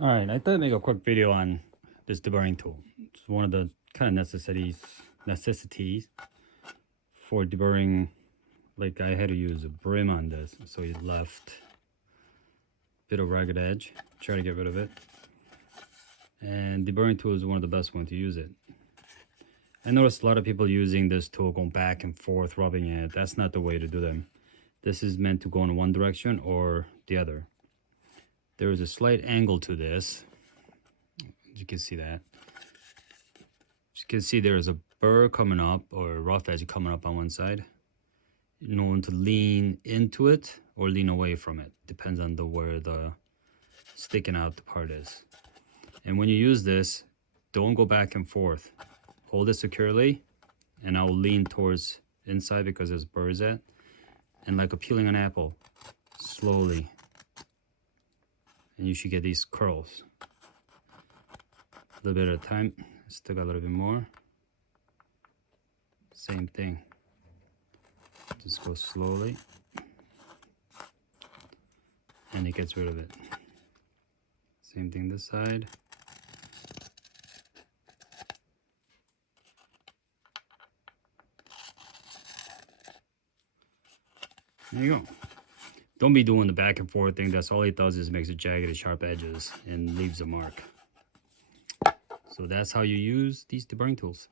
All right, I thought I'd make a quick video on this deburring tool. It's one of the kind of necessities for deburring. Like I had to use a brim on this, so it left a bit of ragged edge. Try to get rid of it. And deburring tool is one of the best ones to use it. I noticed a lot of people using this tool going back and forth, rubbing it. That's not the way to do them. This is meant to go in one direction or the other. There is a slight angle to this. You can see that. You can see there is a burr coming up or a rough edge coming up on one side. You know when to lean into it or lean away from it. Depends on where the sticking out the part is. And when you use this, don't go back and forth. Hold it securely, and I will lean towards inside because there's burrs at. And like peeling an apple, slowly. And you should get these curls. A little bit at a time. Still got a little bit more. Same thing. Just go slowly. And it gets rid of it. Same thing this side. There you go. Don't be doing the back and forth thing. That's all it does is makes it jagged and sharp edges and leaves a mark. So that's how you use these deburring tools.